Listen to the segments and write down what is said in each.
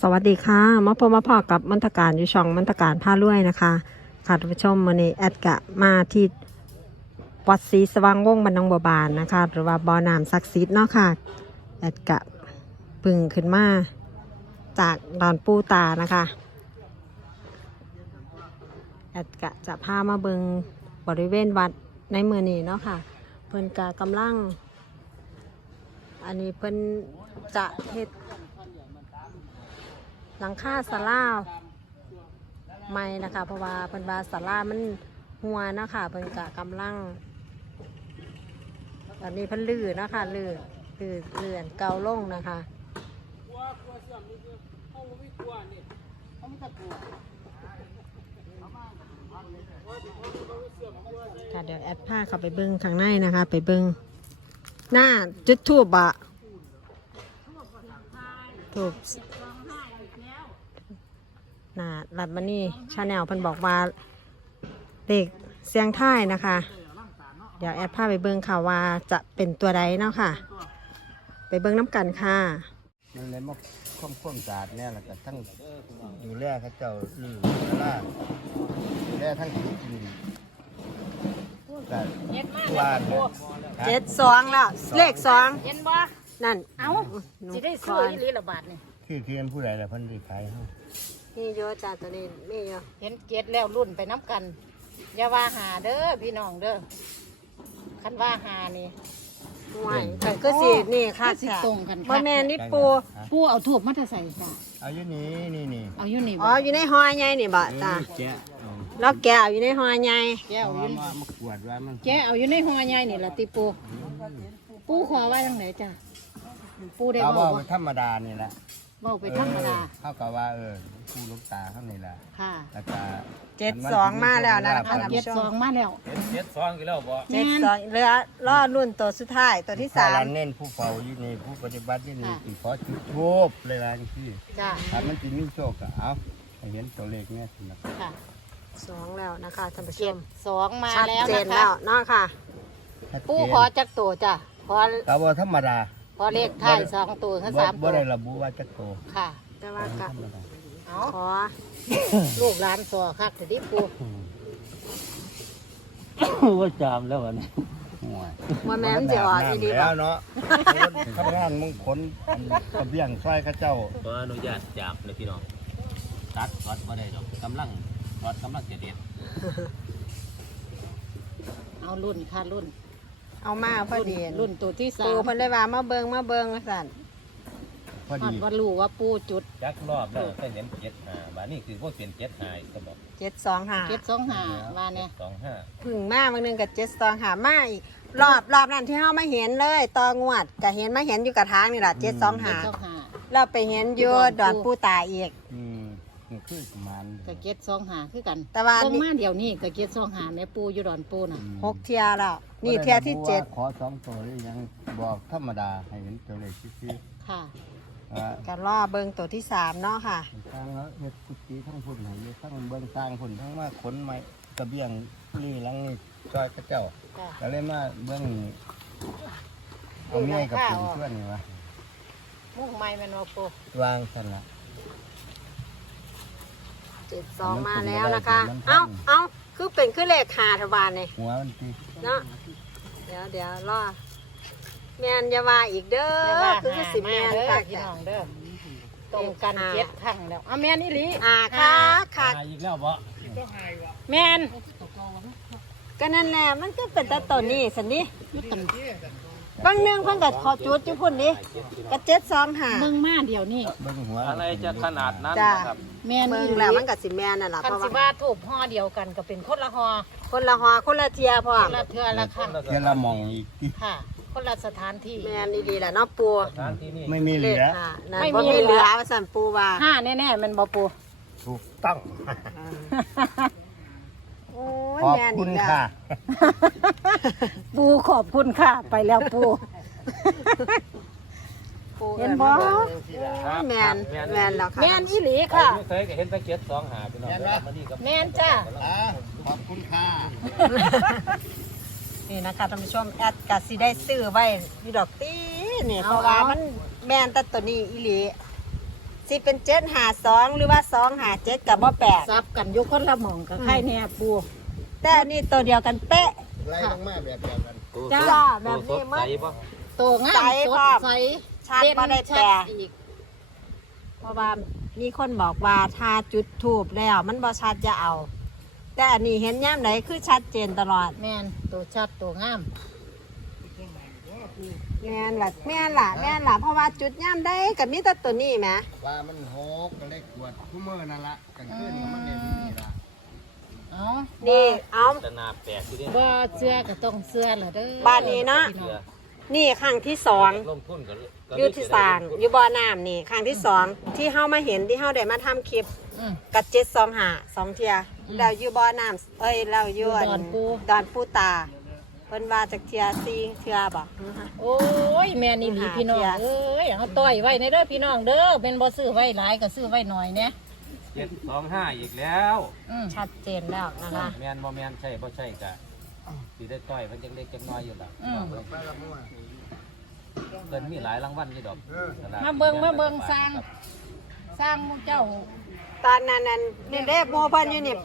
สวัสดีค่ะมาพบมาพอกับมันตการอยู่ช่องมันตการผ้าลวยนะคะ ค่ะท่านผู้ชมวันนี้แอดกะมาที่วัดศรีสว่างวงบรรนงบัวบานนะคะ หรือว่าบ่อน้ำศักดิ์สิทธิ์เนาะค่ะแอดกะปึงขึ้นมาจากดอนปูตานะคะแอดกะจะพามาเบิงบริเวณวัดในเมือนี้เนาะค่ะ เพิ่นกะกำลัง อันนี้เพิ่นจะเฮ็ด หลังคาศาลาใหม่นะคะ เพราะว่าเพิ่นว่าศาลามันหัวนะคะเพิ่นกะกำลังตอนนี้เพิ่นลื่นนะคะลื่นลื่นเลื่อนเกาลงนะคะค่ะเดี๋ยวแอดผ้าเข้าไปเบิ้งข้างในนะคะ ไปเบิ้งหน้าจุดทูบอะทูบ นะรัดมานี่ชาแนลเพิ่นบอกว่าเด็กเสียงท้ายนะคะ เดี๋ยวแอดพาไปเบิ่งค่ะว่าจะเป็นตัวใดเนาะค่ะ ไปเบิ่งน้ำกันค่ะนั่นเลยมาคว่ำคว่ำสะอาดเนี่ยแหละก็ทั้งดูแลเขาเจ้านี่ลาดูแลทั้งกินกินก็ว่าเนี่ยเจ็ดสองแล้วเลขสองเห็นบ่นั่น เอ้าหนูสิได้ก่ซื้ออนอีหลีละบาทนี่คือเทียนผู้ใดล่ะเพันไดีขายเฮา นี่เยอะจ้าตัวนี้นี่เยอะเห็นเกตแล้วรุ่นไปน้ำกัน อย่าว่าหาเด้อพี่น้องเด้อคันว่าหานี่ ห่วยแต่ก็สินี่ค่ะสิตรงกันบ่แม่นนี่ปูผู้เอาถูกมาจะใส่จ้ะเอาอยู่นี่นี่นี่เอาอยู่นี่อ๋ออยู่ในหอยใหญ่นี่บ่จ้าแกะเอาแล้วแกเอาอยู่ในหอยใหญ่แก้วเอาอยู่มามากวดว่ามันแก้วเอาอยู่ในหัวใหญ่นี่ละติปู ปูขอว่าจังไหนจ้ะปูได้เอาเว้าว่าบ่ธรรมดานี่แหละเว้าไปธรรมดาเท่ากับว่าเออผู้ลูกตาเขานี่แหละค่ะแล้วก็เจ็ดสองมาแล้วนะคะเอาท่านเจ็ดผู้ชสอมงมาแล้วเจ็ดเจ็ดสองกี่แล้วบ่เจ็ดสองเหลือรอรุ่นตัวสุดท้ายตัวที่ถ้าสามเราเน้นผู้เฝ้าอยู่นี่ผู้ปฏิบัติอยู่นี่สิขอจุดทูบเลยล่ะนี่คือจ้ะถ้ามันจะมีโชคก็เอาให้เห็นตัวเลขเนี่ยสินะค่ะสองแล้วนะคะท่านผู้ชเจ็ดมสองมาชัดแล้วเจนนะแล้คะวเนาะค่ะ ชัดเจนปูขอจักตัวจ้ะขอแต่ว่าธรรมดา ขอเลขท้ายสองตัวทั้งบ่สามบ่ตัวได้ระบุว่าจะโตค่ะ แต่ว่าธก็รรมดาเอาขอลูกหลานสอคักแต่ที่ปูว่าจามแล้ววันนี้ห่วยว่าแม่มันจะออกอีดีแล้บ่วเนาะทำงานมึงขนกระเบี้ยงซอยเข้าเจ้าขออนุญาตจามเลยพี่น้องตัดทอดมาได้ดอกกำลังทอดกำลังจะเด็ดเอารุ่นค่ะรุ่น เอามาพอดีรุ่นตัวที่สาปูมเพิ่นเลยว่ามาเบิ่งมาเบิ่งสั่นพอฮอดีดว่ารู้ว่าปูจุดจักรอบแล้วเคยเห็นเจ็ดห้าบาทนี่คือพวกเป็นเจ็ดห้าอีกก็บอกเจ็ดสองหาเจ็ดสองหาว่าเนี่ยสองห้าพึ่งมาบางนึงกับเจ็ดสองหามาอีกรอบรอบนั้นที่เฮามาเห็นเลยตองวดก็เห็นมาเห็นอยู่กระถางนี่ล่ะเจ็ดสองเจ็หาดสองหา เราไปเห็นอยู่ดอนปูตาอีก อืม นี่คือประมาณกับเจ็ดสองหาคือกันแต่ว่าลงมาเดี๋ยวนี้กับเจ็ดสองหาในปูอยู่ดอนปูน่ะ หกเทียแล้ว นี่เทียที่เจ็ดขอสองตัวหรือยังบอกธรรมดาให้เห็นตัวเลขซื่อค่ะ ๆว่าก็รอเบิ่งตัวที่สามเนาะค่ะทางแล้วเฮ็ดกุฏิทั้งพุ่นให้อยู่ทั้งเบิ่งสร้างพุ่นทั้งมาขนไม้กระเบี้ยงนี่หลังนี่ซอยพระเจ้าค่ะก็เลยมาเบิ่งนี่เอาเมียกับเป็นเพื่อนนี่วะมุ่งไม้แมันว่าปูวางสั่นละ เจ็ดสองมาแล้วนะคะ เอ้าเอ้าคือเป็นคือเลขหาทบานนี่หัวมันตีเนาะเดี๋ยวเดี๋ยวรอแมนอยาว่าอีกเด้อย่าอว่าคือหาสิมาแมนเด้อค่ะพี่น้องเด้อตรงกันเจ็ดครั้งแล้วเอาแม่นอีหลีอ่าค่ะค่ะห้าอีกแล้วบ่แม่นก็นั่นแหละมันก็เป็นตะต้นนี่สันนี่ยุตันบางเนื่องเพิ่นก็ขอจุดอยู่พุ่นนี่ก็เจ็ดสองหาเบิ่งมาเดี๋ยวนี้เบิ่งหัวอะไรจะขนาดนั้นจ้ะนะครับ แม่นเบิ่อีงหแล้วลีมันก็สิแม่นน่ะล่ะคันเพราะสิว่าว่าถูกห่อเดียวกันก็เป็นคนละห่อคนละหอคนละเทียพ่อคนละเทือละครั้งเทยละหมองอีกติค่ะ คนละสถานที่ แม่นดีๆแหละเนาะปูสถานที่นี่ไม่มีเหลือขค่ะนั่นไม่บ่มีมีเหเหลืลือ อว่าสั่นปูว่าห้าแน่ๆแมันบ่ปู ถูกต้องโอ้ยขอบแม่นคุอีณกแล้วค่ะ ปูขอบคุณค่ะ ไปแล้วปู ปูเห็นบ่โอ้ยแม่นแม่นแล้วค่ะแม่นอีหลีค่ะไม่เคยก็เห็นแตะเจ็ดสองห้าพี่น้องมานี่กับแม่นจ้าอ่าขอบคุณค่ะนี่นะคะท่านผู้ชมแอดก็สิได้ซื้อไว้อยู่ดอกตีนี่เพราะว่ามันแม่นแต่ตัวนี้อีหลีสิเป็นเจ็ดหาสองหรือว่าสองหาเจ็ดกับบ่แปดซับกันอยกคนละหม่องกับไข่แน่ปูแต่อันนี้ตัวเดียวกันเป๊ะ ไล่ลงมาแบบเดียวกันตัวจ้าสดแบบนี้ตัวสดมั้ใสยปะโตงามใสสพดร้อม ใส ชัดเด่นบ่ได้ชัแปลอีก เพราะว่ามีคนบอกว่าถ้าจุดทูบแล้วมันบ่ชัดจะเอา แต่อันนี้เห็นย่ามไหนคือชัดเจนตลอด แม่นตัวชัดตัวงามแม่นล่ะแม่นล่ะแม่นล่ะเพราะว่าจุดย่ามได้กับมีแต่ตัวนี้แหมว่ามันหกก็เลยกวดคู่มือนั่นละกลางคืนก็มันเล่นนี่ละเอานี่เอาตนาแปลกที่นี่บ่เสื้อก็ต้องเสื้อล่ะเด้อบ้านนี้เนาะเสือ นี่ครั้งที่สองลงทุนก็ก็อยู่ที่สร้างอยู่บ่อน้ำนี่ครั้งที่สองที่เฮามาเห็นที่เฮาได้มาทำคลิปอืม กับเจ็ดสองหาสองเทียอืมเราอยู่บ่อน้ำเอ้ยเราอยู่อยู่ดอนปู ดอนปูตาเพิ่นว่าจากเทียซีเทียบ่ โอ้ยแม่นี่หลีหาพี่น้องเสีย เอ้ยเอาต้อยไว้ในเด้อพี่น้องเด้อเป็นบ่ซื้อไว้หลายก็ซื้อไว้หน่อยเนี่ยเจ็ดสองห้าอีกแล้ว อืมชัดเจนแล้วนะคะ แมนบ่แมนใช่บ่ใช่กะ สีได้ต้อยมันจังเล็กจังน้อยอยู่ล่ะอืม ไปละมั่วเกินมีหลายรางวัลอยู่ดอกเออตลดมาเบิ่งมาเบิ่งสร้างสร้างหมู่เจ้าตอนนั้นนั้นนี่เด้โมเพิ่นอยู่นี่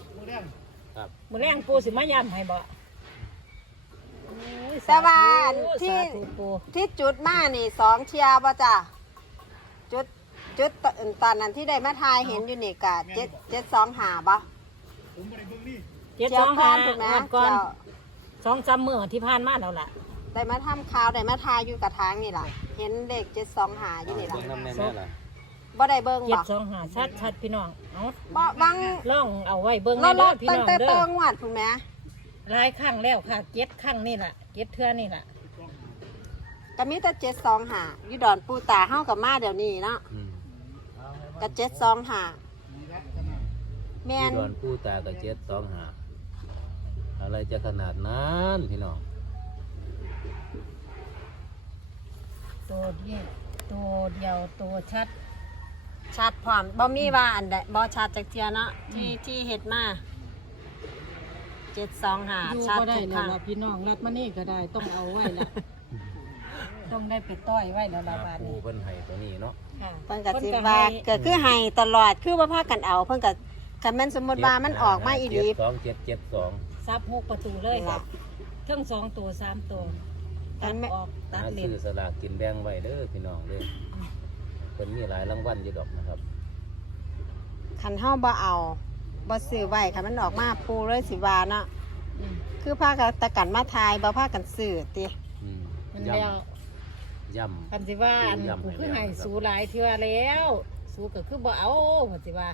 ครับมื้อแรงปูสิมาย้ำให้บ่โอ้ยแต่ว่าสธุที่สาธุปูที่จุดมานี่สองเทียบ่จ้ะจุดจุดตตอนนั้นที่ได้มาทายเห็นอยู่นี่กะเจ็ดเจ็ดสองหาบ่เจ็ดเจีสยอวงผ่าห้านถูกไหมงวดก่อนเจียว สองจำมื้อที่ผ่านมาแล้วล่ะได้มาทำข่าวได้มาทายอยู่กระทางนี่ล่ะ เห็นเลขเจ็ดสองหาอยู่นี่ล่ะเบิ่งน้ำแน่ๆล่ะบ่ได้เบิ่งเจ็ดบ่สองห้าชัดชัดพี่น้องเอาบ่บังล่องเอาไว้เบิ่งเราในลเด้อดพี่ตั้น้งองแต่เด้ตอองวัดพุ่นแหม่หลายครั้งแล้วค่ะเจ็ดครั้งนี่ล่ะเจ็ดเทื่อนี่ล่ะก็มีแต่เจ็ดสองหาอยู่ดอนปูตาเฮากับมาเดี๋ยวนี้เนาะอืมก็เจ็ดสองหาแม่ที่นดอนผู้ตากับเจ็ดสองห้า อะไรจะขนาดนั้นพี่น้องตัวเดียวตัวเดียวตัวชัด ชัดพร้อมบ่มีว่าอันใดบ่ชัดจักเทียเนาะที่ที่เฮ็ดมาเจ็ดสองหาอยู่ชัดก็ได้ทุกแล้ควรั้งล่ะพี่น้องรัดมานี่ก็ได้ต้องเอาไว้ละต้องได้ไปต้อยไว้แล้วละบาดผู้นี้เพิ่นให้ตัวนี้เนาะ ค่ะเพิ่นก็สิว่าเกิดคือให้ตลอดคือว่าพากันเอา เพิ่นก็คันแม่นสมมุติว่ามันออกมาอีหลี เจ็ดสองเจ็ดเจ็ดสอง ซับหกประตูเลยล่ะ เทั้งสองตัวสามตัวอัตันดแม่ ออกตัหาดเลนซื้อสลากกินแบ่งไว้เด้อพี่น้องเด้อเพิ่นมีหลายรางวัลอยู่ดอกนะครับ คันเฮาบ่เอาบ่ซื้อไว้คันมันออกมาปูเลยสิว่าเนาะอืมคือพากันตะกันมาทายบ่พากันซื้อติอืมมันย่แล้วำย่ำกันสิว่าอันย้ำให้กูคือแล้ว ให้สูหลายเทื่อแล้ว สูก็คือบ่เอามันสิว่า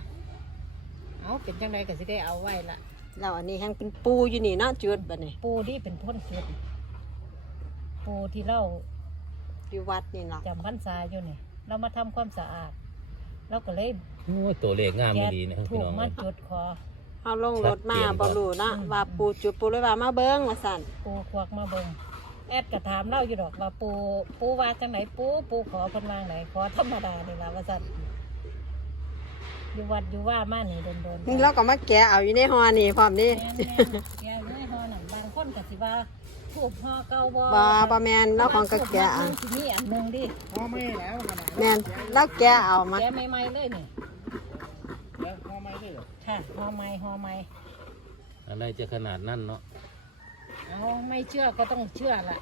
เอาเป็นจังไดก็สิได้เอาไว้ละ แล้วอันนี้แฮงเป็นปูอยู่นี่เนาะจุดบัดนี้ปูที่เป็นพ้นจุด ปูที่เราอยู่วัดนี่เนาะจำพรรษาอยู่นี่ เรามาทำความสะอาด เราก็เลยโอ้ยตัวเลขงามแกะดีนะครับถูพี่กน้องมาจุดขอเฮาลงรถมาชัดเจนบ่รู้เนาะอืมว่าปูจุดปูเลยว่ามาเบิ่งว่าซั่นปูควักมาเบิงแอดก็ถามเราอยู่ดอกว่าปูปูว่าจังไหนปูปูขอเพันวางไหนขอธรรมดานี่ละว่าสั่น อยู่วัดอยู่ว่ามานี่โดนโดนนี่เราก็มาแกะเอาอยู่ในฮอนี่พร้อมนี่แม่นแม่นแกอยู่ในหอนั่นบางคนก็สิว่าถูกหอเก่าบ่บ่บ่แม่นเราของก็แกะอัเอานสิมีอันหนึงดิพ่อไม่แล้วขนาดแม่นเราแกะเอามาแกะใหม่ๆเลยนี่แล้วพ่อไม่ได้หรอค่ะหอใหม่หอใหม่อะไรจะขนาดนั้นเนาะเอาไม่เชื่อก็ต้องเชื่อละ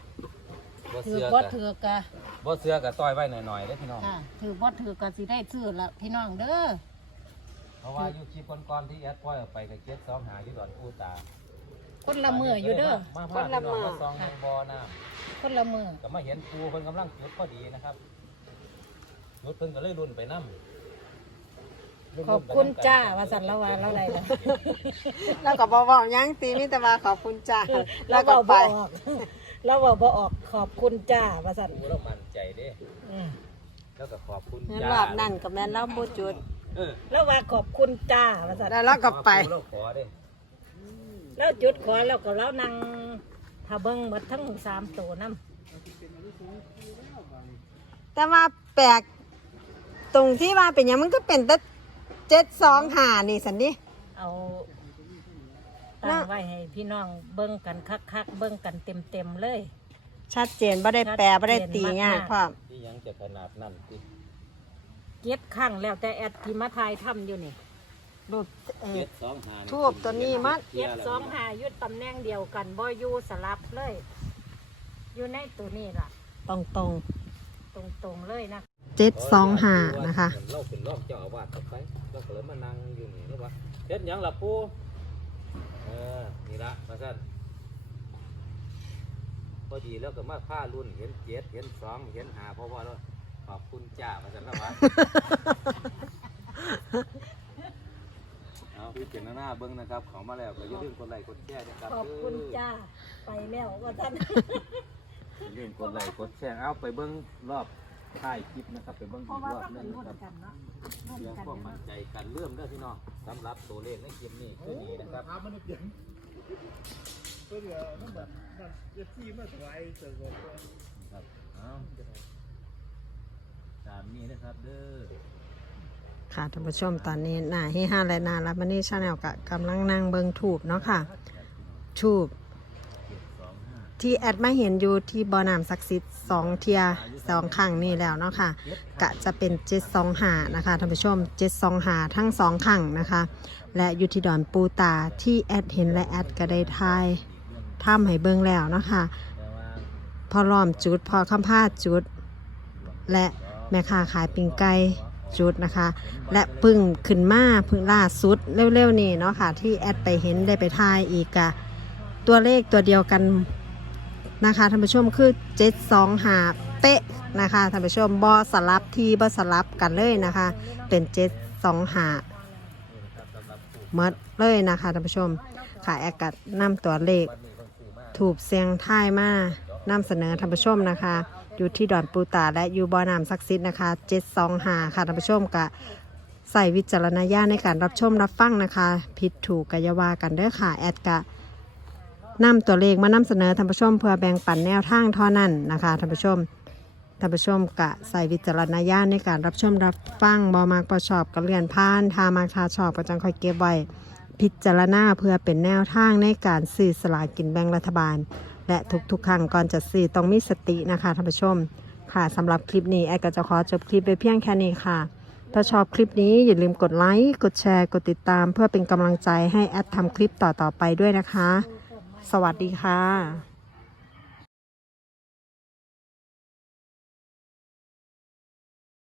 บ่ถือเสือบ่กะถือกะบ่เสือกับต้อยไว้หน่อยๆเด้อพี่น้องค่ะถือบ่ถือก็สิได้ซื้อละพี่น้องเด้อ เพราะว่าอยู่คลิปก่อนๆที่แอดปล่อยออกไปกับเจ็ดสองหาอยู่ดอนผู้ตาคนละมืออยู่เด้อมาพาพี่น้องมาส่องในบ่อน้ำคนละมือก็มาเห็นปูเพิ่นกำลังจุดพอดีนะครับจุดเพิ่นก็เลยรุ่นไปน้ำรุ่นขอบคุณจ้าว่าสันละวาแล้วอะไรล่ะเราก็บ่เว้าหยังติมีแต่ว่าขอบคุณจ้าแล้วก็เราไปบ่ออกเราบอกบ่ออกขอบคุณจ้าว่าสันปูเรามั่นใจเด้อืมแล้วก็ขอบคุณงั้นจ้ารอบนั้นก็แม่นเราบ่จุด เออแล้วว่าขอบคุณจ้าว่าสันแล้วเราก็ไป เราขอเด้แล้วจุดขอแล้วก็แล้วนั่งถ้าเบิ่งหมดทั้งสามตัวน้แต่ว่าแปลกตรงที่ว่าเป็นหยังมันก็เป็นแต่เจ็ดสองหานี่สันดิำเอาตั้งไว้ให้พี่น้องเบิ่งกันคักๆเบิ่งกันเต็มๆเลย ชัดเจนบ่ได้แปลบ่ได้ตีง่ายชัดเจนมากๆพร้อม ที่ยังจะขนาดนั้นติ เก็บครั้งแล้วแต่แอดที่มาทายทำอยู่นี่รูปเอ่อ เจ็ดสองหาทูบตัวนี้มันเก็บสองหายุดตำแหน่งเดียวกันบ่อยู่สลับเลย อยู่ในตัวนี้ล่ะ ตรงตรงตรงๆเลยนะเจ็ดสองห้านะคะ เราเป็นรอบเจ้าอาวาสต่อไปเราก็เลยมานั่งอยู่นี่นี่วะเฮ็ดหยังล่ะปูเออนี่ละมาสั่นพอดีแล้วก็มาผ้ารุ่นเห็นเจ็ดเห็นสองเห็นหาเพราะว่าเรา ขอบคุณจ้ามาสั่นแล้ววะเอาพี่เป็นหน้าเบิ้งนะครับของมาแล้วก็อย่าลืมกดไลค์กดแชร์นะครับขอบคุณจ้า ไปแล้วว่าท่านอย่าลืมกดไลค์กดแชร์เอาไปเบิ้งรอบท้ายคลิปนะครับไปเบิ้งเพอีราะกว่ารอบถ้าหนึเป็นงรุ่นนะครับกันเนาะรุ่นเรื่องกันความเนาะมั่นใจกันเริ่มเด้อพี่น้องสำหรับตัวเลขในคลิปนี้คือนี้นะครับครับ เอา ตามนี้นะครับเด้อค่ะท่านผู้ชมตอนนี้หน้าฮีห้าและหนารับมันนี่ชาแนลกะกำลังนั่งเบิงถูบเนาะค่ะถูบที่แอดมาเห็นอยู่ที่บ่อน้ำศักดิ์สิทธิ์สองเทียสองข้างนี่แล้วเนาะค่ะกะจะเป็นเจ็ดสองหานะคะท่านผู้ชมเจ็ดสองหาทั้งสองข้างนะคะ และอยู่ที่ดอนปูตาที่แอดเห็นและแอดก็ได้ทายทำให้เบิงแล้วเนาะค่ะแต่ว่าพอล้อมจุดพอคำพาดจุด และ แม่ค้าขายปิงไก่จุดนะคะ และพึ่งขึ้นมาพึ่งล่าสุดเร็วๆนี่เนาะค่ะ ที่แอดไปเห็นได้ไปทายอีกอะตัวเลขตัวเดียวกันนะคะท่านผู้ชมคือ7 2หาเป๊ะนะคะท่านผู้ชมบอสลับที่บอสลับกันเลยนะคะ เป็น7 2หาเมดเลยนะคะท่านผู้ชมค่ะแอดกัดนำตัวเลขถูกเสียงท้ายมานำเสนอท่านผู้ชมนะคะ อยู่ที่ดอนปูตาและอยู่บ่อน้ำศักดิ์สิทธิ์นะคะ725ค่ะท่านผู้ชมกะใส่วิจารณญาณในการรับชมรับฟังนะคะ ผิดถูกกายาวากันเด้อค่ะ แอดกะนำตัวเลขมานำเสนอท่านผู้ชม เพื่อแบ่งปันแนวทางเท่านั้นนะคะท่านผู้ชมท่านผู้ชมกะใส่วิจารณญาณในการรับชมรับฟังบอมากประชอบกับเรียนพานทามาคาชอบประจังคอยเก็บไว้พิจารณาเพื่อเป็นแนวทางในการซื้อสลากินแบ่งรัฐบาล และทุกๆครั้งก่อนจะซื้อต้องมีสตินะคะท่านผู้ชม ค่ะสำหรับคลิปนี้แอดก็จะขอจบคลิปไปเพียงแค่นี้ค่ะ ถ้าชอบคลิปนี้อย่าลืมกดไลค์กดแชร์กดติดตาม เพื่อเป็นกำลังใจให้แอดทำคลิปต่อๆไปด้วยนะคะ สวัสดีค่ะ